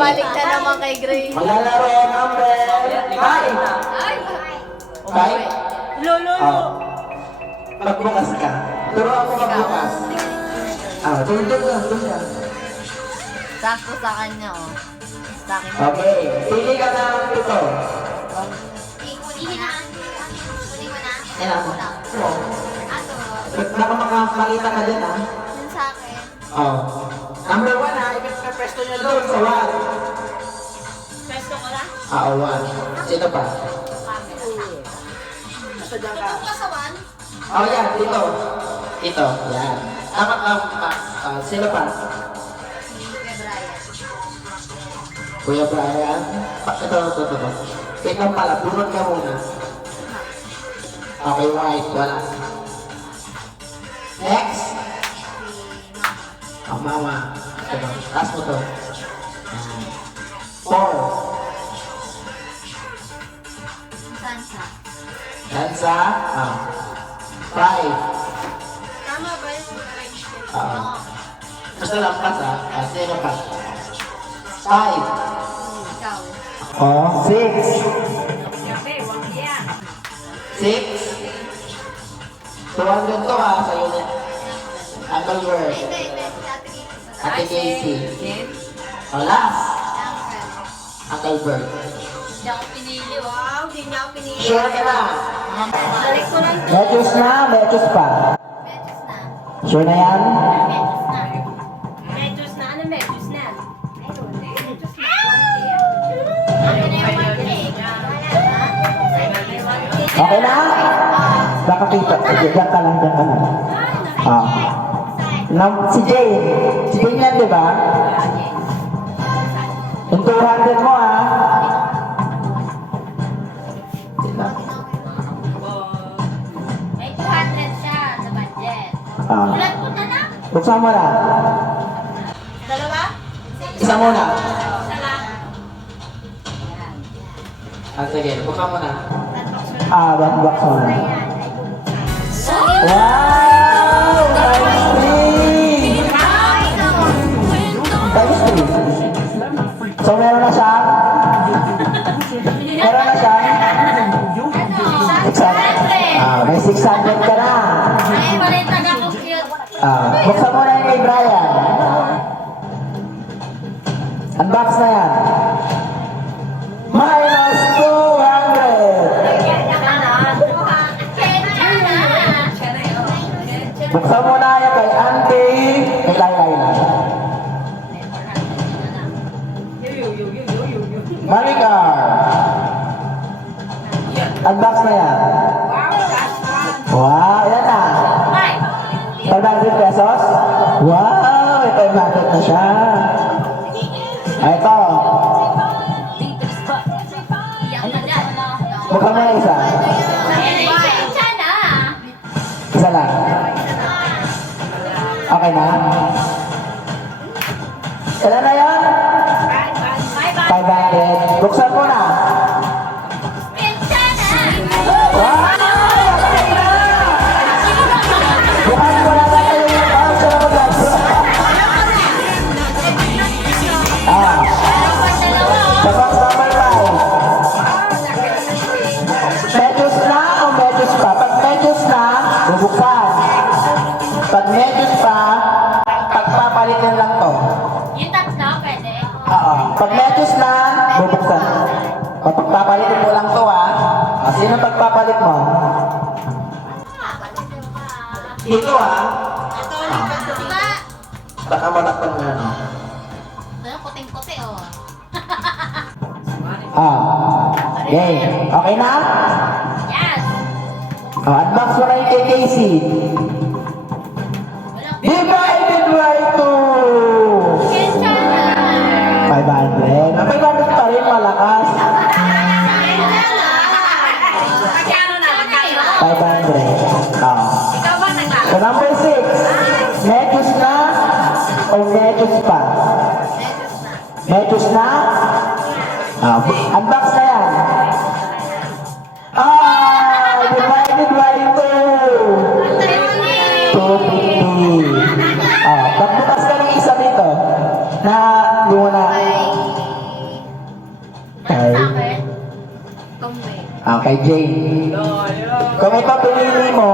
Bumalik na naman kay Grace. Maglalaro number 5. Ay! 5? Lolo! Magbukas ka. Turo ako magbukas. Doon ka. Sakto sa kanya, oh. Sa akin. Okay, pili ka ng ito. Kunin mo na. Kunin mo na. Yan ako. Ato. Baka makamalita ka dyan, ha? Yun sa akin. Number 1, ha? Ipipresto nyo doon sa 1. Presto ko na. 1. Sino pa? Basta dyan ka. Ito ka sa one. Yan. Dito. Ito. Yan. Tama ka. Sino pa? Kuya Brian. Kuya Brian. Ito. Wait lang pala. Bunod ka muna. Okay, white. Wala. Next. Mama. Ito. Taas mo to. 4. Sansa. Dansa. 5. Tama ba yung arrange ko? Basta lampas, ha? Sino pa? 5. Ikaw. 6. Kape, wag yan. 6. 200 to, ha? Sa'yo na. Uncle Word. Hindi. Ate Casey. Last. Uncle Bert. Hindi ako pinili. Wow, hindi niya ako pinili. Sure ka na? Balik ko lang. Metus na, metus pa. Medjus na. Sure na yan? Medjus na. Medjus na. Ano medjus na? Medjus na. Ano na yung one cake? Okay na? Baka kita. Diyan ka lang, diyan ka lang. Si Jane. Si Jane yan, di ba? Yung 200 mo, ha? May 200 siya sa budget. Ulat ko na na. Buksan mo na. Dalawa? Isa muna. Isa lang. Sige, buksan mo na. Box mo na. Ayan. Wow! Times 3! Times 3. So, meron na siya? Meron na siya? 600. May 600 ka na. Ay, malit ako cute. Buksan mo na yung kay Brian. Unbox na yan. Minus 200. Buksan mo na yan kay Auntie. Kay Laylay na. Maricar. Unbox na yan. Wow, yan na. 500 pesos? Wow, may 500 na siya. Ito. Buksan mo na isa. Isa lang. Okay na? Ilan na yan? 500. Buksan mo na. Wow! Buksan mo na tayo yung voucher mo dyan. Sa box number 5. Medyos na o medyos pa? Pag medyos na, bubuksan. Pag medyos pa, pagpapalitin lang to. Yung tatlo, pwede? Pag medyos na, bubuksan. Pag pagpapalitin mo lang to, ha? Sino pagpapalit mo? Ito, ha? Diba? Baka matakpan mo yan, ha? Ano, puting-puti, oh. Okay. Okay na? Yes! Unbox mo na yung kay Casey. Divided by 2! Ketchup na! 500. 500 pa rin, malakas. Magkano na? Magkano? 500. Ikaw ba naglaro? So number 6. Medyos na o medyos pa? Medyos na? Unbox na yan. Divided by 2. 250. Pagbukas ka ng isa dito na yung na Okay, Jane. Kung ito pinili mo,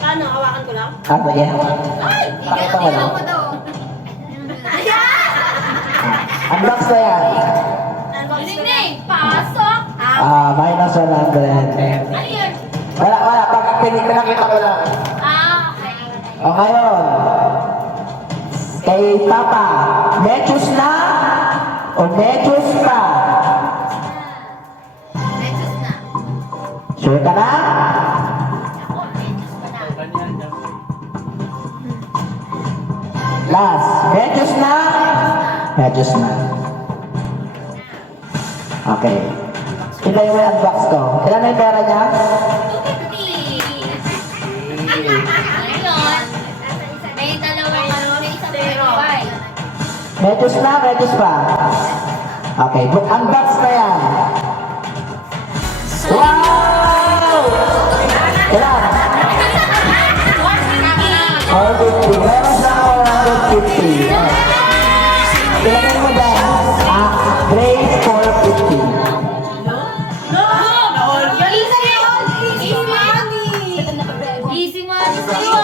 Paano? Hawakan ko lang? sige. Ay! Pakita mo lang. Mo daw. Unbox na yan. Unbox ko na. Hindi, pasok! Minus 100. Ano yun? Wala. Pag pinakita ko lang. Okay. O ngayon, kay Papa, medyos na o medyos pa? Let's na. Sure ka na? Ako, let's pa na. Last, medyos na? Medyos na. Okay. Tignan mo yung unbox ko. Ilan na yung pera niya? 250. Ayun. May dalawang ano, may isang pay. Medyos na, medyos pa? Okay, unbox na yan. Wow! Ilan? 150. Meron na ako 150. Ilagay mo dyan. Brace 450. Easy money sa'yo.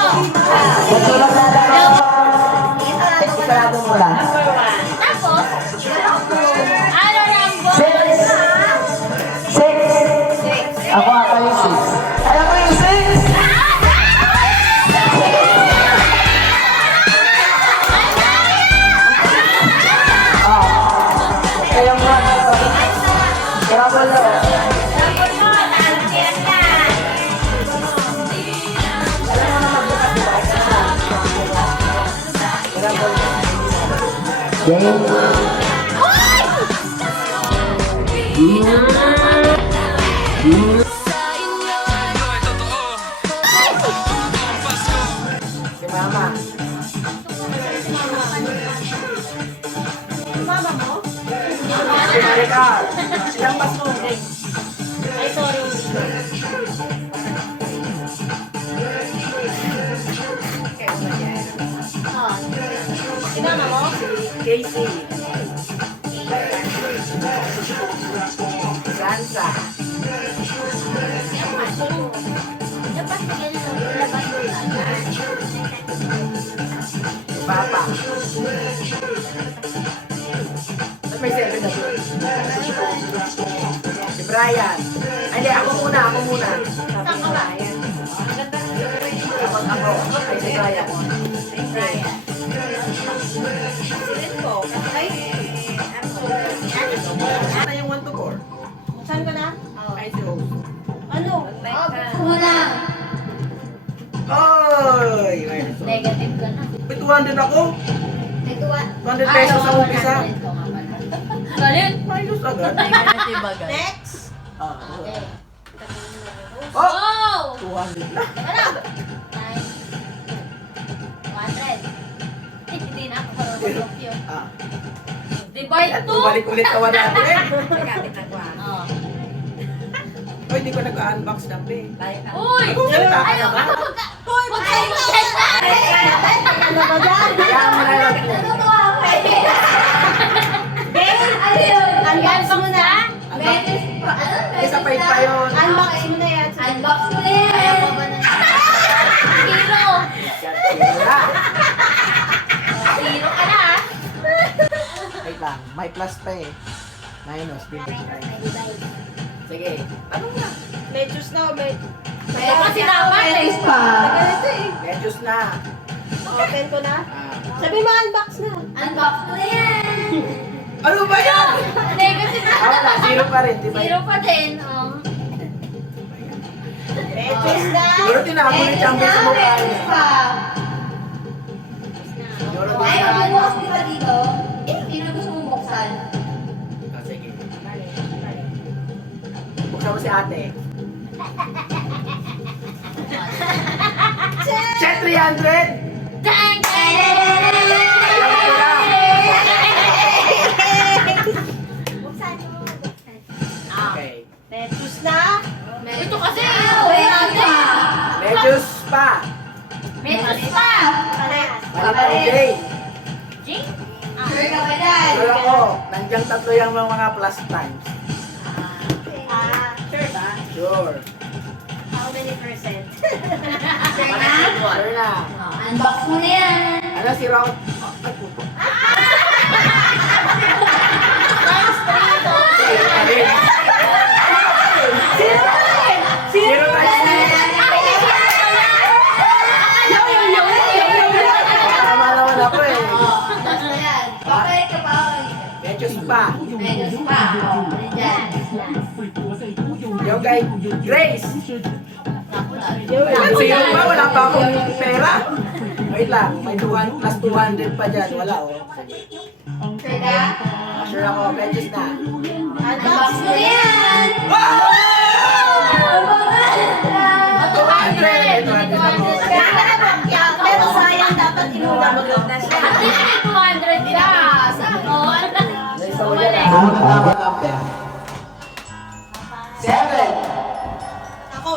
Nagsulat na lang ako. Sarado mo na. Tapos, ano number? 6. 6. Ako ata yung 6. Ay, ako yung 6. Kayong nga. Karabol na. Jane. Si Mama. Mama mo? Si Maricar. Ilang pas mo? Ay, sorry. Si mama mo? Casey. Sansa. Dapat ganun ang labas mo lang. Si Papa. Ba't may 7 na doon? Si Brian. Ay, hindi. Ako muna. Saan ka ba? Ako. Ay, si Brian. Ano yung 1 to 4? Saan ka na? Ay, si Rose. Ano? Muna. Oy! Negative ka na. May 200 ako. May 200 pesos sa umpisa. Galit. Minus agad. Negative agad. Next! Okay. Oh! Oh! 200 na. Ano? 100. Hindi na ako marunong yun. Divide Ayan, 2. bumalik ulit tawa natin. Oh. Oy, hindi ko nag-unbox na pre. Uy! Salita ka na ba? Uy! Huwag kayo magsalita! Ano ba dyan? Kaya mo na lang. Natutuwa ako eh. Ano yun? Unbox mo na. Metis pa. Ano? Isa pa yun. Unbox mo na yan. Unbox mo din. Ayaw pa ba na? Hero! Wala. Hero ka na ah. Wait lang, may plus pa eh. Minus, divide. Sige, tanong na. Medyos na o Kaya kasi dapat eh. Ganito eh. Medyos na. Open ko na. Sabi mo unbox na. Unbox mo na yan. Ano ba yan? Negative na. Wala, zero pa rin, di ba? Zero pa din. Oh. Medyos na. Siguro tinapon ni Champion sa mukha niya. Siguro Ay, tinapon. magbukas mo ba dito? Sino gusto mong buksan? Sige. Buksan mo si ate. Check 300! Dang! Alam ko lang. Buksan mo. Okay. Medyos na. Ito kasi, wait natin. Medyos pa. Metos pa. Mali pa rin, Jay. Jing? Sure ka ba dyan? Sure ako, nandiyan tatlo yung mga plus times. Okay. Sure. How many percent? Sure na? Sure na. Oh, unbox mo na yan. Ano si Round? Ay, puto. Times 3 to. Zero times three. Tama naman ako eh. Oh, unbox mo yan. Okay ka pa. Medyo pa. Medyo pa. Oh, nandyan. Yung kay Grace. Naku na. Zero pa, wala pa akong pera. Wait lang, may 200 plus 200 pa dyan. Wala oh. Sure ka? Sure ako, medyo na. Unbox mo yan. Wow! Oh, 200. 200 ka. Pero sayang dapat inuna mo na siya. At least may 200 ka. Oh, Nice ako Wala. yan. Tama number. 7. Ako.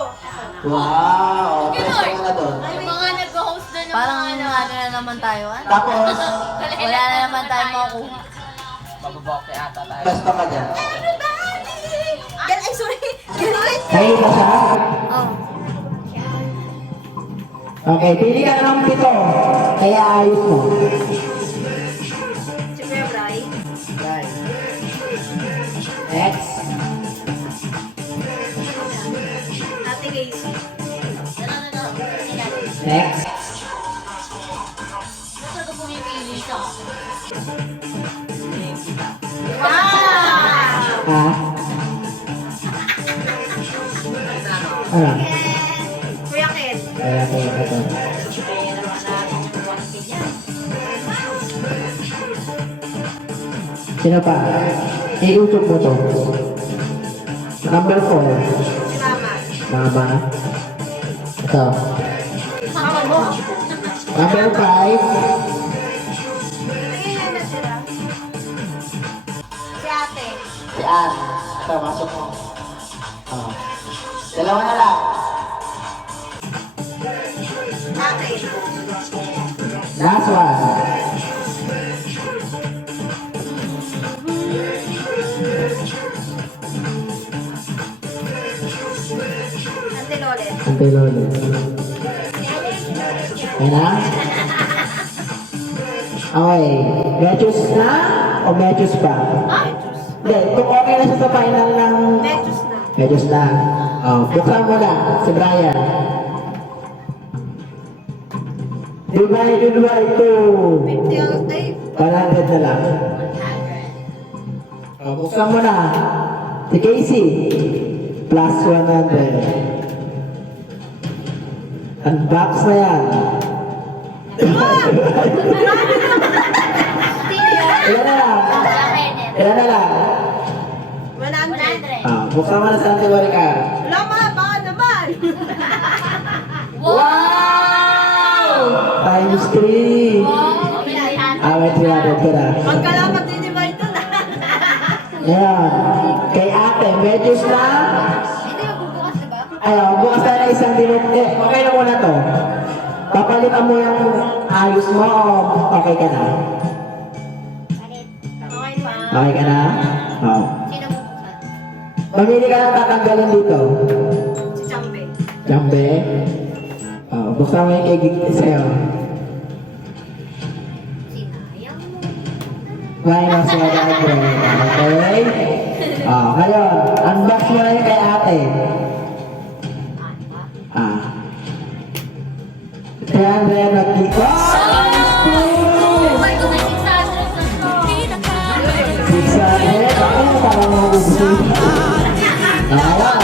Wow! Okay, Pwesto Lord. ka na doon. Yung mga nag-host doon ng Parang mga ano na naman tayo, ano? Tapos, Wala na naman tayo makukuha. pwesto ka dyan. Ay, sorry. Ganun. Kayo ba siya? Oh. Okay, pili ka ng 7. Kaya ayos mo. Si Kuya Bray. Right. Next. Ate Casey. Next. Basta ko pumipili siya. Wow! Ha? Ano? Kuya Ken. Kaya kayo ito. Sino pa? Iusok mo to. Number 4. Si Mama. Mama. Ito. Mama mo. Number 5. Ayun na natira. Si ate. Si Ann. Ito, masok mo. Oh. Dalawa na lang. Ate. Last one. Ate Lolet. Ante Lolo. Ayan na? Okay. Medjus na o medjus pa? Hindi, kung okay na siya sa final ng... Medjus na. Medjus na. Oh, buksan mo na, si Brian. Divide by 2. 50 ang... Ay, 100 na lang. 100. Oh, buksan mo na. Si Casey. Plus 100. Unbox na yan. Ilan na lang? Ilan na lang? 100. 100. Ah, buksan mo na sa Antiwaricar. Wala ma, baka naman. Wow! Times 3. Wow! Okay, Ah, may 300 ka na. Magkalapat din ni Vito na. Ayan. Kay ate, medjus na. Hindi, magbubukas na ba? Ayun, bukas tayo ng isang dinet. Okay na muna to. Papalitan mo yung ayos mo o okay ka na? Okay pa. Okay ka na? Oo. Sino bubuksan? Mamili ka ng tatanggalin dito. Si Chambe. Jambe. Buksan mo yung kay sa'yo. Sinayang mo. Minus 100. Okay? Ngayon, unbox mo na yung kay ate. Ano ba? 300 na kiko. May kung may 600 na to. 600. Ako, parang mabubusin. Ayan.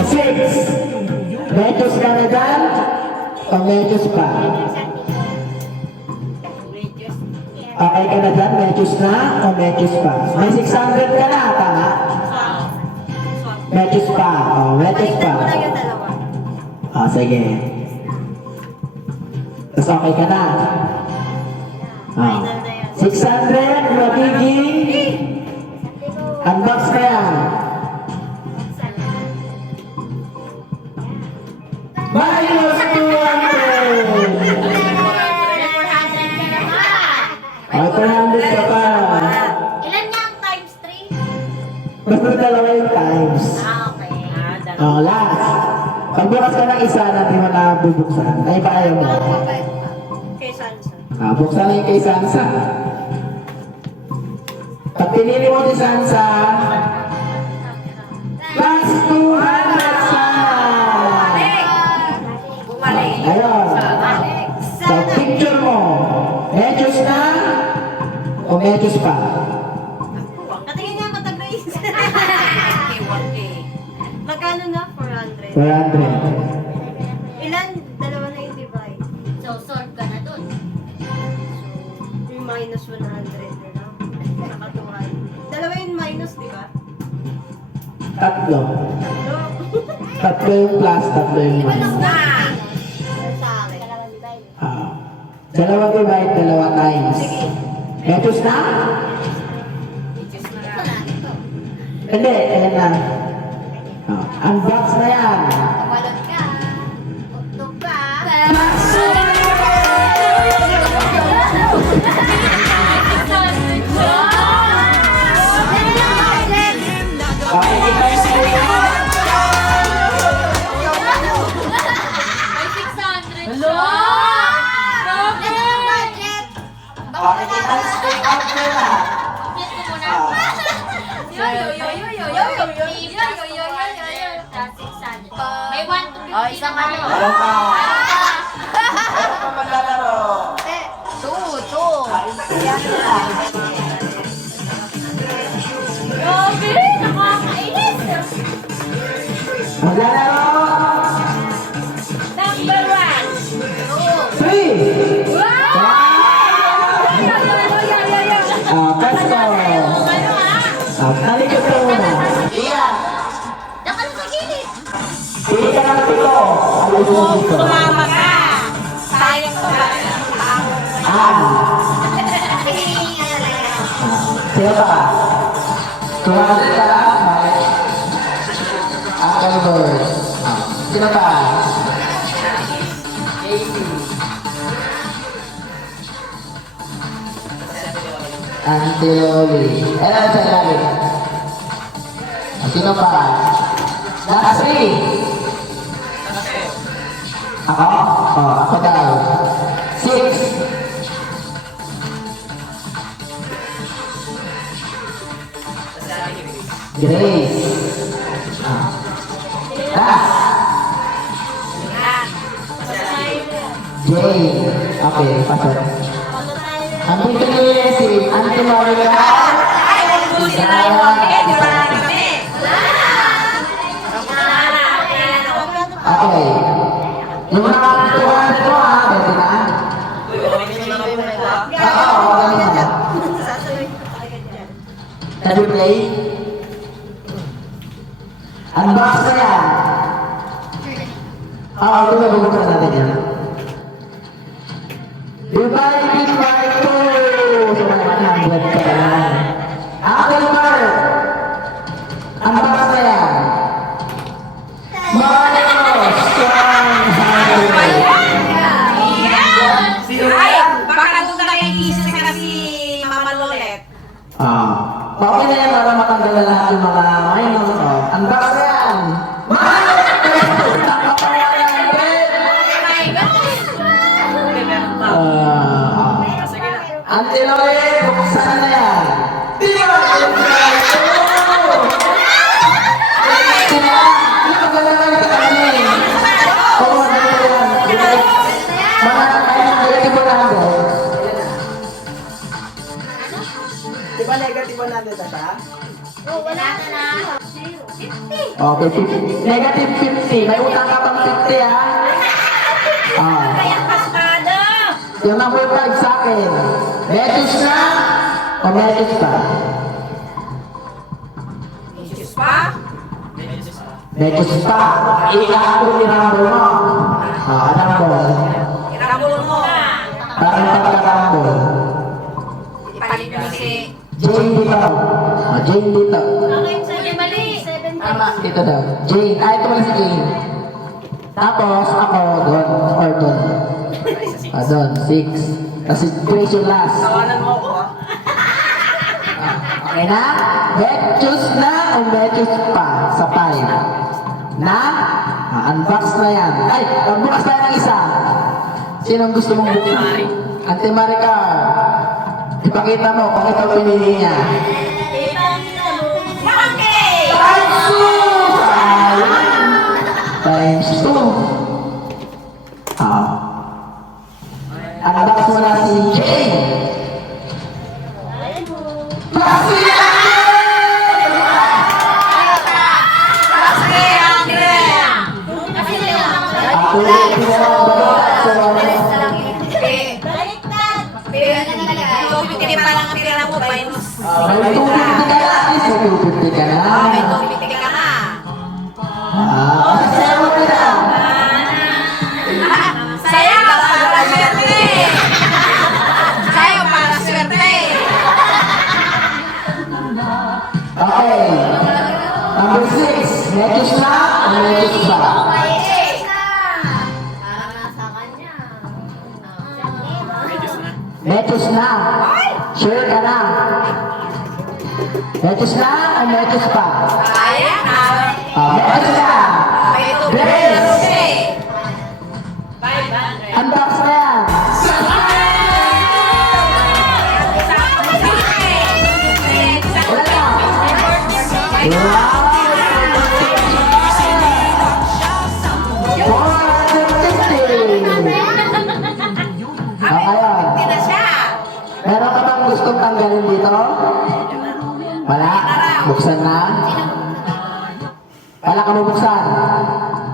6. Medjus ka na dyan? O medjus pa? Okay ka na dyan? Medjus na o medjus pa? May 600 ka na, tama? Medjus pa. O, medjus pa. Baliktad mo lang yung dalawa. Sige. Tapos okay ka na? Final na yan. 600 magiging unbox na yan. Minus 200! May 400 ka naman. May 400 ka pa. Ilan nga ang times 3? Magbukas ka ng isa na di mo na bubuksan. Ay ba ayaw mo? Kay Sansa. Buksan na yung kay Sansa. Pag pinili mo si Sansa, plus 200 sa! Bumalik. Ayun. Sa picture mo, medyos na o medyos pa? Katingin nga matag na isa. Magkano na? 400. 400. Ilan? Dalawa na yung divide. So, solve ka na dun. Yung minus 100 na lang. Saka 200. Dalawa yung minus, di ba? Tatlo. Tatlo. Tatlo yung plus, tatlo yung minus. Na! Sa akin. Dalawa divide, dalawa times. Sige. Medyos na? Ito natin to. Hindi, ayan na. Unbox na yan. Walot ka. Uktog ka. Pakikita mo sa iyo. May 600 Hello? budget. Pakikita mo sa iyo. Complete ko muna. May 1 to 50 Oh, isang ano? Meron pa. Meron pa maglalaro. Two. Grabe! Nakakainis! Maglalaro. Number 1. 3. Presto. Talikod ka muna. Iya. Diyan ka lang sa gilid. Pili ka ng pito. Alis mo dito. Sumama ka. Sayang ko ba? Sino pa? Tumawag ka. Uncle Bird. Sino pa? Auntie Loli. Ayan sa ilalim. Sino pa? Last 3. Ako? Ako daw. 6. Grace. Last. Jane. Okay, pasok. Andito niyo si Auntie Maria. Okay. Yung mga tuwan ko pwede na? Oo, okay na. Can we play? Unbox na yan. Oo, ito na bubuksan natin yan. Divided by 2. So, 100 ka lang. Apple Bar. Unbox na yan. Minus 100. Ay, baka doon na kayo isip kasi Mama Lolet. Okay na yan para matanggal na lahat yung mga minus. Unbox na yan. Minus 100. Auntie Loe, buksan na yan. Diba negative 100 na siya? Oh, wala na. 50. Okay, negative 50. May utang ka pang 50 ha? Kaya pasmado! Yung number 5 sa akin. Medyos na o medyos pa? Diyos pa? Medyos pa. Iakapon ni number mo. Anak ko. Irambol mo. Parang pagkakambol. Ipalit mo si... Jane dito. Jane dito. Mali, mali. 70. Tama, dito daw. Jane. Ito pala si Jane. Tapos ako doon. Or doon. Doon. 6. Kasi Grace yung last. Tawanan mo ako Okay na? Medyos na o medyos pa sa 5? Na? Unbox na yan. Ay, magbukas tayo ng isa. Sinong gusto mong bukin? Ante Maricar. Ipakita mo kung ito pinili niya. Okay! Times 2. Unbox mo na si Jane. Kasi lang. Ako rin Baliktad! Hindi pa lang ang pera mo, minus. may 250 ka na. At least may 250 ka na. May 250 ka na. Sayo mo na. Sayaw para swerte! Sayaw para swerte! Okay. Number 6. Netos na o netos ba? Parang nasa kanya. Netos na. Sure ka na. Netos na o netos pa? Kaya na. Netos na. May 250 na siya eh. Unbox na yan. Wala na. Wow! 450. Okay. na siya. Meron ka bang gustong tanggalin dito? Wala? Buksan na? Wala ka mabuksan?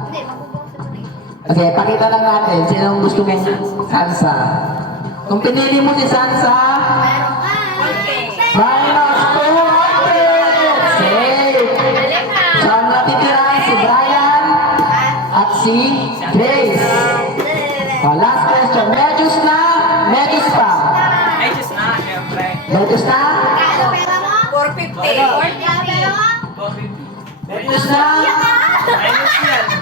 Hindi, mabubuksan mo na yun. Okay, pakita lang natin sino ang gusto mong Sansa. Kung pinili mo si Sansa, Meron ka. minus 200! Safe! Galing na. So, ang natitira si Brian at si Grace. Last question. Medus na? Medus pa? Medus na? Kano pera mo? 450. Kano pera mo? Medus na?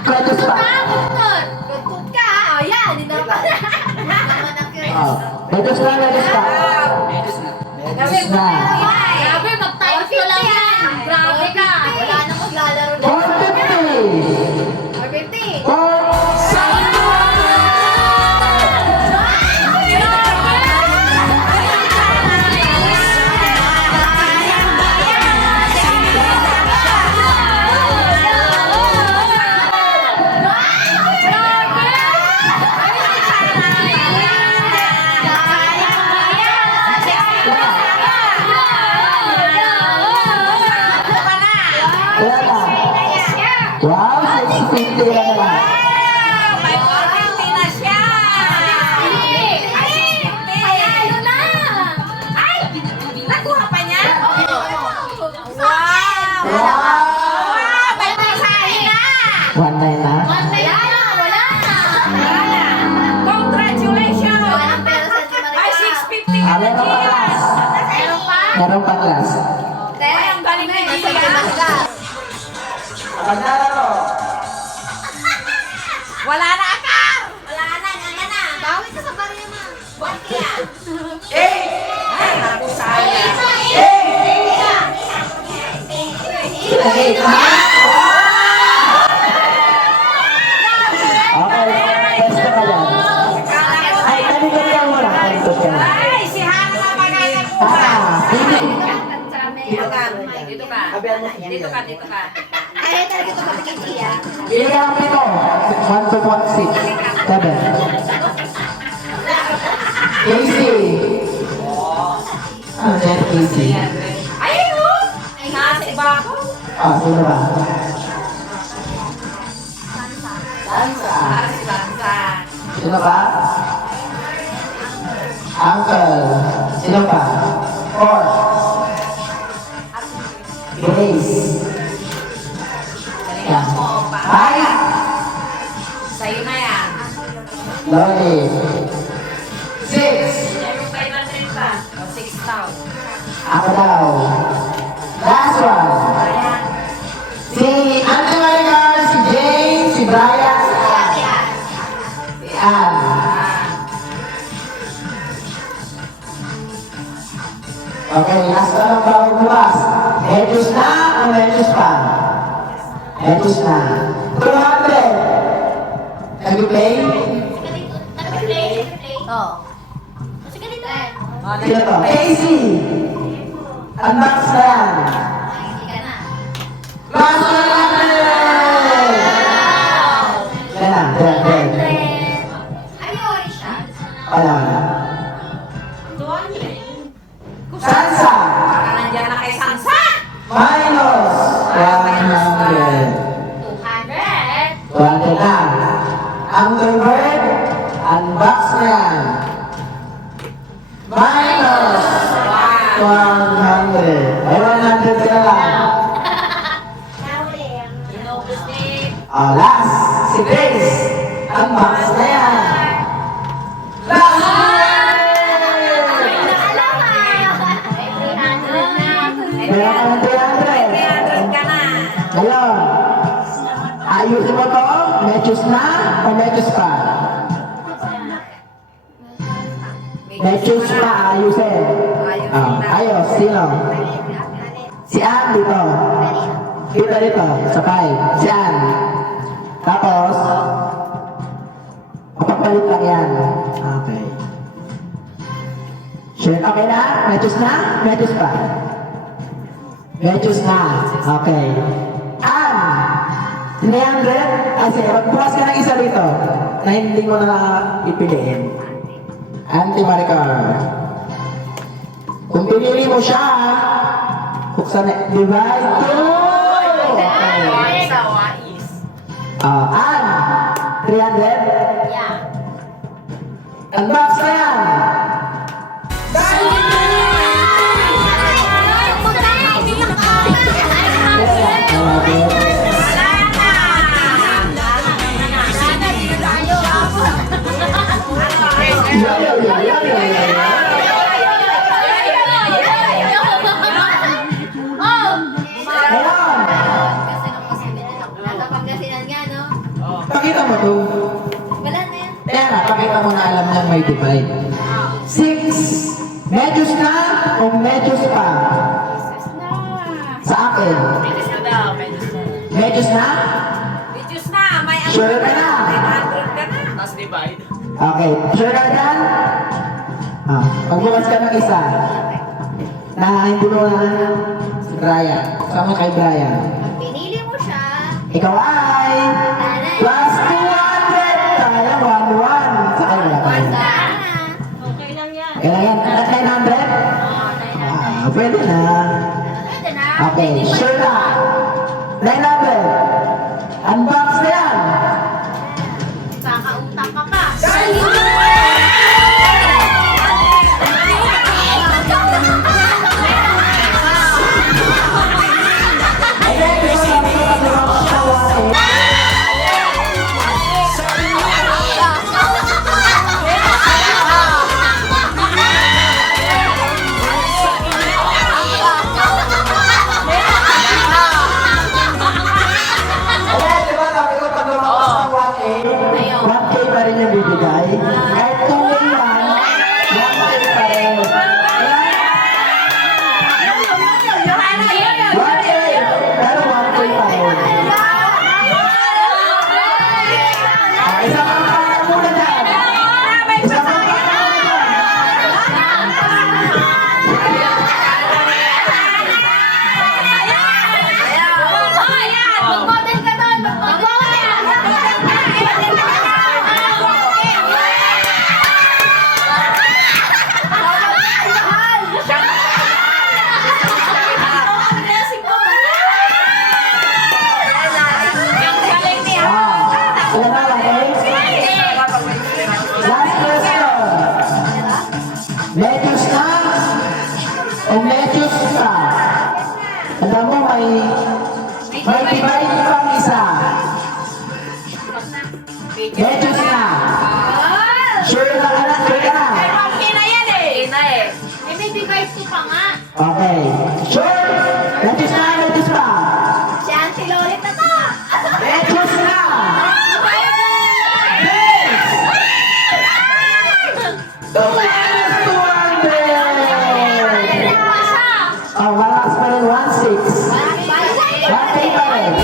Medus pa? Good. Good ka. O yan, hindi na pa. Naman ang curious. Oh. Medus na? Medus pa? Medus na. Grabe, mag-times ko lang yan. Grabe ka. Wala na maglalaro na. 450! 450. 450! Kaya na. Wow, 650 na naman. May 450 na siya. Panalo na! Ay! Nakuha pa niya? Wow! Wow! Wow! May mensahe na! 1.9 na? Wala na! Wala na! Congratulations! Walang pera sa si May Maricar. 650 ka na, Meron pa Gia! class. Meron pa? Meron pa class. Ay, ang galing ni Nasa Gia. si Maricar. Paglalaro. Wala na, Akar! Wala na, nga na. Bawi ka sa barya mo. Ay, naku, sayang. Okay, pwesto ka dyan. Ay, talikod ka muna. Talikod ka muna. Ay, si Hana na magkakakuha. Hindi. Dito ka. Dito ka. Dito ka, dito ka. Ay, talaga ito kapag siya. Ilang pito? 1 to 1, 6. 7. Casey. Ano yan, Casey? Ay, no! Nasa iba ako. Sino ba? Sansa. Si Sansa. Sino ba? Uncle. Sino ba? Or. Grace. Galingan mo. Ay! Sa'yo na yan. Loli. 6. Meron 500 pa. O, 6,000. Ako daw. Last one. Ayan. Si Ate Maricar, si Jane, si Brian, si Ann. Okay, last na lang bago bukas. Medus na o medus pa? Medus na. 200. Nag-play? Nag-play? Oo. Sige dito. Sino to? Casey! Unbox na yan! Hindi ka na. Plus 100! Yan na, yan. Ay, orange siya. Wala. 200. Sansa! Baka nandiyan na kay Sansa. Minus 100. 200. 200 na. Uncle Bird, unbox na yan. Minus 100. Ay, 100 ka lang. Inubos din. Last, si Grace. Unbox na yan. Last 100! Meron ka ng 300. 300 ka na. Ngayon, ayusin mo to? Medyos na o medyos pa? Medyos pa, ayusin. Ayos, sino? Si Ann dito. Dito, sa 5. Si Ann. Tapos, kapagpalit lang yan. Okay. Sure, okay na? Medyos na? Medyos pa? Medyos na. Okay. Ann! 300? Kasi, magbukas ka ng isa dito na hindi mo na ipiliin. Auntie Maricar. Kung pinili mo siya, buksan na, divide 2! Okay. Sa wais. Ann! 300? Yeah. Unbox na yan! Pakita mo to. Kaya nga, pakita mo na alam niyang may divide. 6. Medyos na o medyos pa? Sa akin. Medyo na daw, medyo na. Medyos na? Medyo na, may ano Sure ka ka na? 300 ka na. Tapos divide. Okay. Sure ka dyan? Pagbukas ka ng isa. Na hindi mo na si Brian. Sama kay Brian. Pinili mo siya. Ikaw ay plus 200! Kaya 1-1. Sa kanya wala tayo. Okay lang yan. Kaya yan. At 900? Pwede na. Pwede na. Okay. Sure na. 900. Unbox na yan. Kakautang ka pa. Ayan, di ba sabi ko pag lumakas ng 1K pa rin yung bibigay. Kahit 2K lang, 1K pa rin. 1K, pero 1K pa rin. Isa pang pangalan muna dyan. Isa pang pangalan dyan. Mag-model ka doon. Mag-model. Ilan na lang, eh? Last question. Medyos na o medyos pa? Alam mo, may divide pang isa. Medyos na. Sure na ka na, sure ka na. May device ko pa nga. Okay. Sure? Medyos na, medyos pa? Si Auntie Lolit na to. Medyos na! Yes! 200! Oh, malakas pa rin 1-6. 1K pa rin.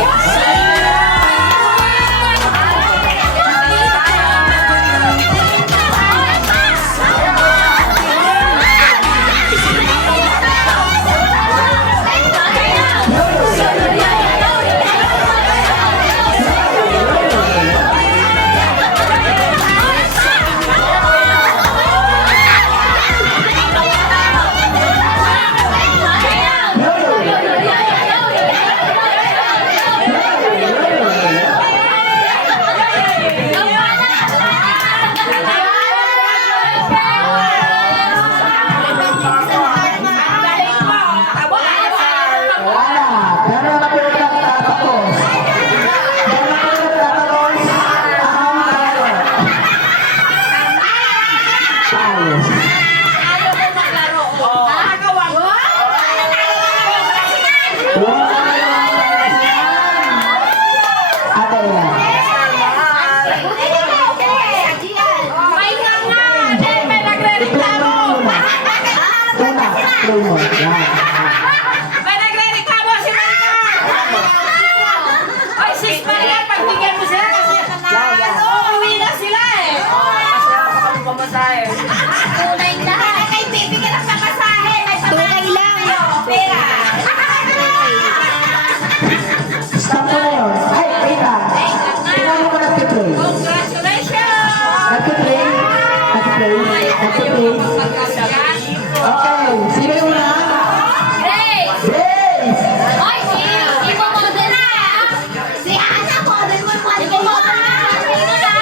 birthday mo. Yan. May nagre-reklamo si Marika! Oy, sis Maria, pagbigyan mo sila kasi nanalo. Uwi na sila eh. Kasi ako kami pamasahe. Tunay lahat. Kay bibigyan ng pamasahe. May Tunay lang. pera. Stop mo na yun. Ay, wait lang. Tingnan mo nagtiplay. Congratulations! Nagtiplay. Nagtiplay. Nagtiplay. Okay, sino yung una? Grace! Grace! Oy, si mo model na. Si Ana, model mo. Si mo model na. Sino na?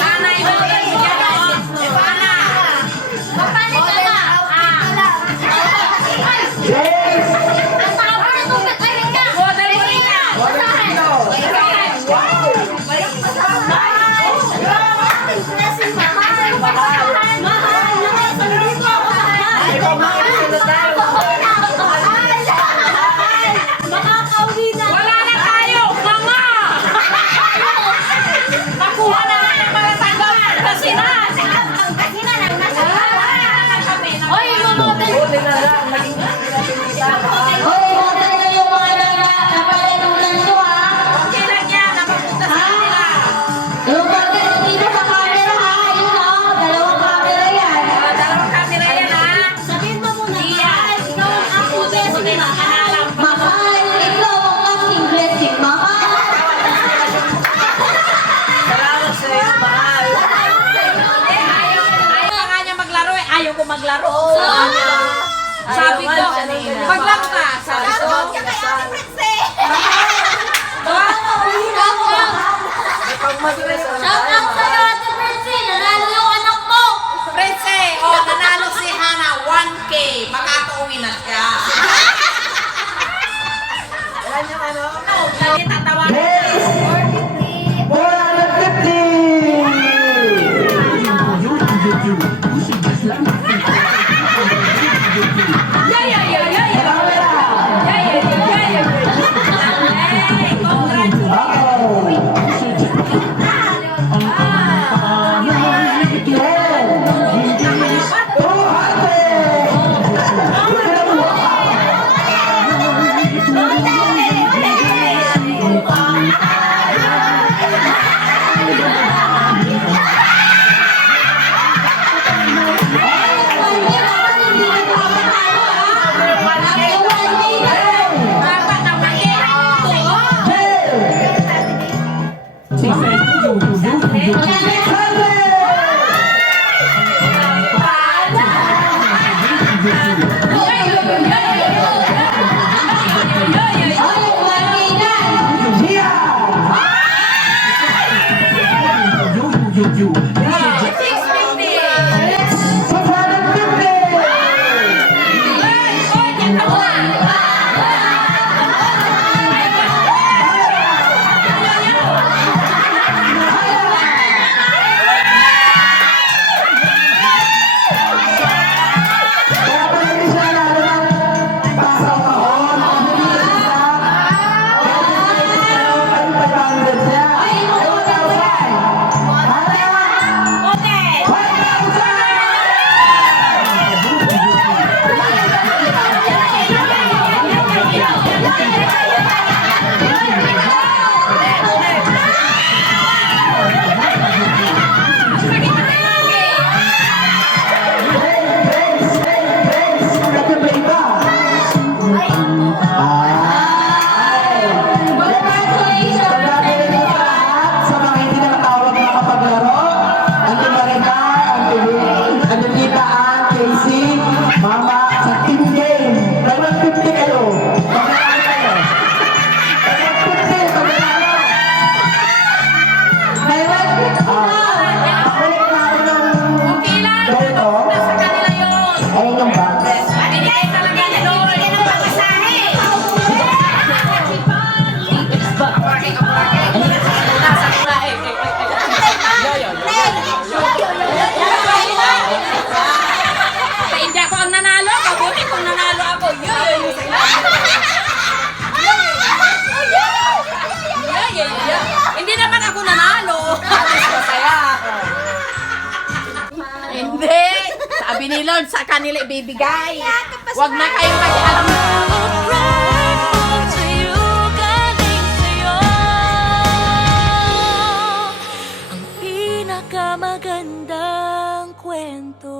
Ana, i-model mo yan, oh. Ana. Papalit ka ba? Grace! Ang tama na itong pagkain ka. Model mo rin na. Basahin. Wala na tayo, mga! Nakuha na nga ng mga tanggap ng kasinan. Oy, yung model. Buti na lang, naging Oy, model na yung mga napalinunan nyo, ha? Okay lang yan, napapunta sa kanila. Yung model dito sa camera, ha? Yun, oh. Dalawang camera yan. Dalawang camera yan, ha? Sabihin mo muna, Iyan. ikaw ang aking blessing, mahal. Mahal, ikaw ang aking blessing, mahal. salamat sa iyo, mahal. Ayaw nga niya maglaro eh. Ayaw ko maglaro. Sabi ko, maglaro ka. Sabi ko, Pagmadres ang Shout out sa'yo, Ate Mercy. Nanalo yung anak mo. Prince, oh, nanalo si Hana 1K. Makakauwi na siya. Wala niyang ano? Dali, tatawagan. Grace! 450! Yeah, yeah, yeah, yeah, yeah. Camera! Yeah, yeah, yeah, yeah, yeah. Hey, congratulations. Okay. Sabi ni Lord, sa kanila ibibigay. Huwag na kayong mag-alam.